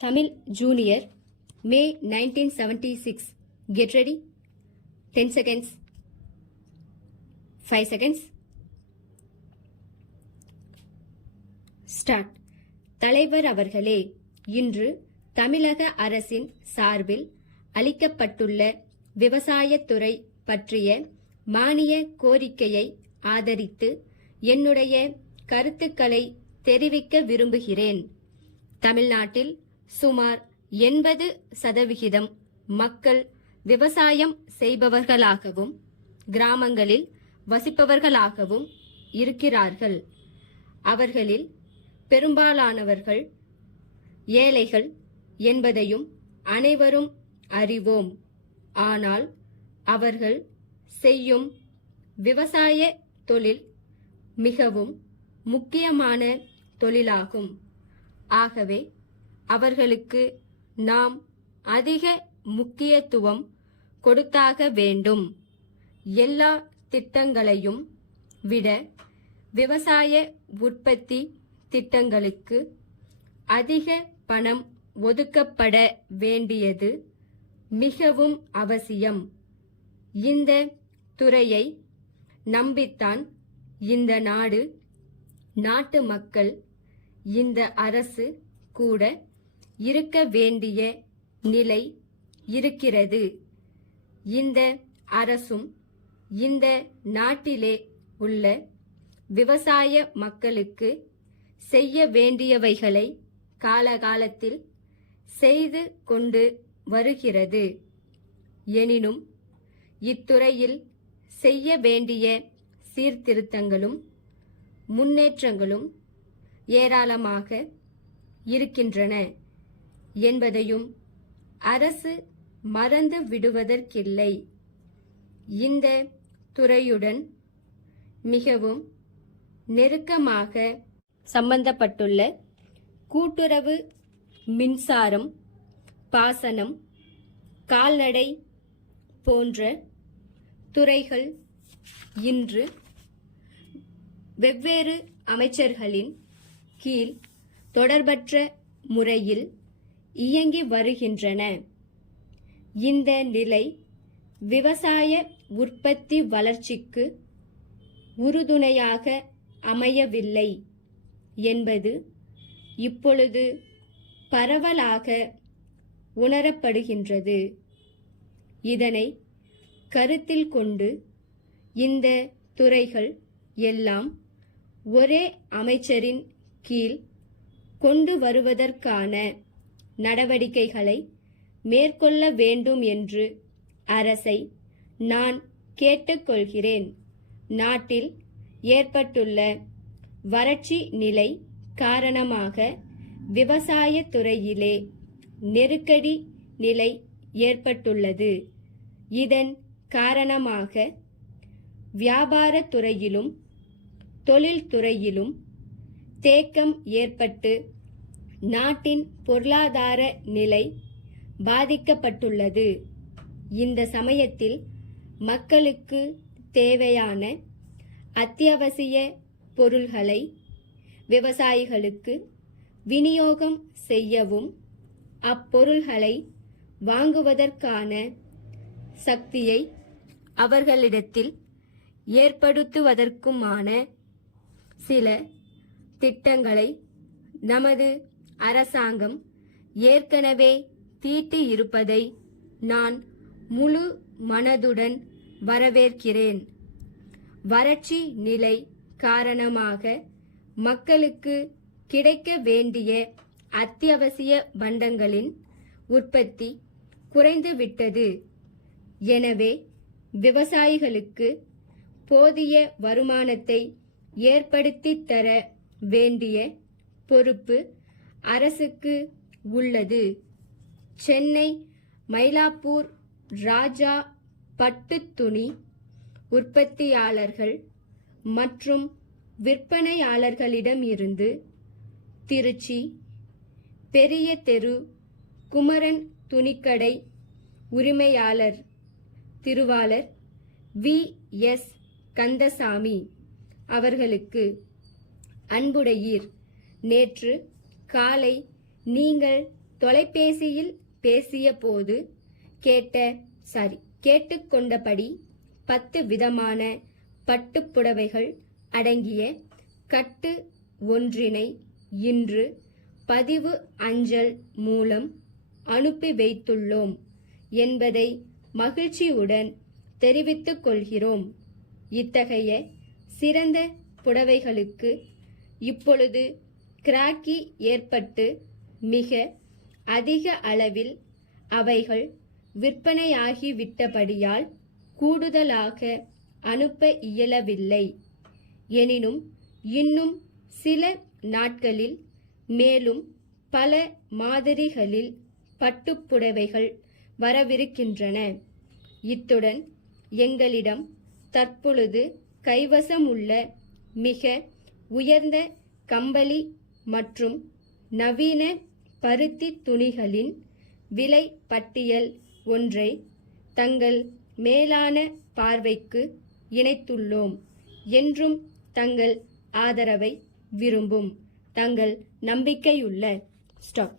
Tamil Junior, May 1976. Get ready. 10 seconds. 5 seconds. Start. தலைவர் அவர்களே, இன்று தமிழக அரசின் சார்பில் அளிக்கப்பட்டுள்ள விவசாயத்துறை பற்றிய மானிய கோரிக்கையை ஆதரித்து என்னுடைய கருத்துக்களை தெரிவிக்க விரும்புகிறேன். தமிழ்நாட்டில் சுமார் 80% மக்கள் விவசாயம் செய்பவர்களாகவும் கிராமங்களில் வசிப்பவர்களாகவும் இருக்கிறார்கள். அவர்களில் பெரும்பாலானவர்கள் ஏழைகள் என்பதையும் அனைவரும் அறிவோம். ஆனால் அவர்கள் செய்யும் விவசாய தொழில் மிகவும் முக்கியமான தொழிலாகும். ஆகவே அவர்களுக்கு நாம் அதிக முக்கியத்துவம் கொடுத்தாக வேண்டும். எல்லா திட்டங்களையும் விட விவசாய உற்பத்தி திட்டங்களுக்கு அதிக பணம் ஒதுக்கப்பட வேண்டியது மிகவும் அவசியம். இந்த துறையை நம்பித்தான் இந்த நாடு, நாட்டு மக்கள், இந்த அரசு கூட இருக்க வேண்டிய நிலை இருக்கிறது. இந்த அரசும் இந்த நாட்டிலே உள்ள விவசாய மக்களுக்கு செய்ய வேண்டியவைகளை காலகாலத்தில் செய்து கொண்டு வருகிறது. எனினும் இத்துறையில் செய்ய வேண்டிய சீர்திருத்தங்களும் முன்னேற்றங்களும் ஏராளமாக இருக்கின்றன என்பதையும் அரசு மறந்து விடுவதற்கில்லை. இந்த துறையுடன் மிகவும் நெருக்கமாக சம்பந்தப்பட்டுள்ள கூட்டுறவு, மின்சாரம், பாசனம், கால்நடை போன்ற துறைகள் இன்று வெவ்வேறு அமைச்சர்களின் கீழ் தொடர்பற்ற முறையில் இயங்கி வருகின்றன. இந்த நிலை விவசாய உற்பத்தி வளர்ச்சிக்கு உறுதுணையாக அமையவில்லை என்பது இப்பொழுது பரவலாக உணரப்படுகின்றது. இதனை கருத்தில் கொண்டு இந்த துறைகள் எல்லாம் ஒரே அமைச்சரின் கீழ் கொண்டு வருவதற்கான நடவடிக்கைகளை மேற்கொள்ள வேண்டும் என்று அரசை நான் கேட்டுக்கொள்கிறேன். நாட்டில் ஏற்பட்டுள்ள வறட்சி நிலை காரணமாக விவசாய துறையிலே நெருக்கடி நிலை ஏற்பட்டுள்ளது. இதன் காரணமாக வியாபார துறையிலும் தொழில்துறையிலும் தேக்கம் ஏற்பட்டு நாட்டின் பொருளாதார நிலை பாதிக்கப்பட்டுள்ளது. இந்த சமயத்தில் மக்களுக்கு தேவையான அத்தியாவசிய பொருள்களை விவசாயிகளுக்கு விநியோகம் செய்யவும் அப்பொருள்களை வாங்குவதற்கான சக்தியை அவர்களிடத்தில் ஏற்படுத்துவதற்குமான சில திட்டங்களை நமது அரசாங்கம் ஏற்கனவே தீட்டியிருப்பதை நான் முழு மனதுடன் வரவேற்கிறேன். வறட்சி நிலை காரணமாக மக்களுக்கு கிடைக்க வேண்டிய அத்தியாவசிய பண்டங்களின் உற்பத்தி குறைந்துவிட்டது. எனவே விவசாயிகளுக்கு போதிய வருமானத்தை ஏற்படுத்தி தர வேண்டிய பொறுப்பு அரசுக்கு உள்ளது. சென்னை, மயிலாப்பூர், ராஜா பட்டு துணி உற்பத்தியாளர்கள் மற்றும் விற்பனையாளர்களிடம் இருந்து திருச்சி பெரிய தெரு குமரன் துணிக்கடை உரிமையாளர் திருவாளர் V.S. கந்தசாமி அவர்களுக்கு அன்புடையீர். நேற்று காலை நீங்கள் தொலைபேசியில் பேசிய போது கேட்டுக்கொண்டபடி 10 விதமான பட்டுப்புடவைகள் அடங்கிய கட்டு ஒன்றினை இன்று பதிவு அஞ்சல் மூலம் அனுப்பி வைத்துள்ளோம் என்பதை மகிழ்ச்சியுடன் தெரிவித்துக் கொள்கிறோம். இத்தகைய சிறந்த புடவைகளுக்கு இப்பொழுது கிராக்கி ஏற்பட்டு மிக அதிக அளவில் அவைகள் விற்பனையாகிவிட்டபடியால் கூடுதலாக அனுப்ப இயலவில்லை. எனினும் இன்னும் சில நாட்களில் மேலும் பல மாதிரிகளில் பட்டுப்புடவைகள் வரவிருக்கின்றன. இத்துடன் எங்களிடம் தற்பொழுது கைவசமுள்ள மிக உயர்ந்த கம்பளி மற்றும் நவீன பருத்தி துணிகளின் விலை பட்டியல் ஒன்றை தங்கள் மேலான பார்வைக்கு இணைத்துள்ளோம். என்றும் தங்கள் ஆதரவை விரும்பும் தங்கள் நம்பிக்கையுள்ள ஸ்டாக்.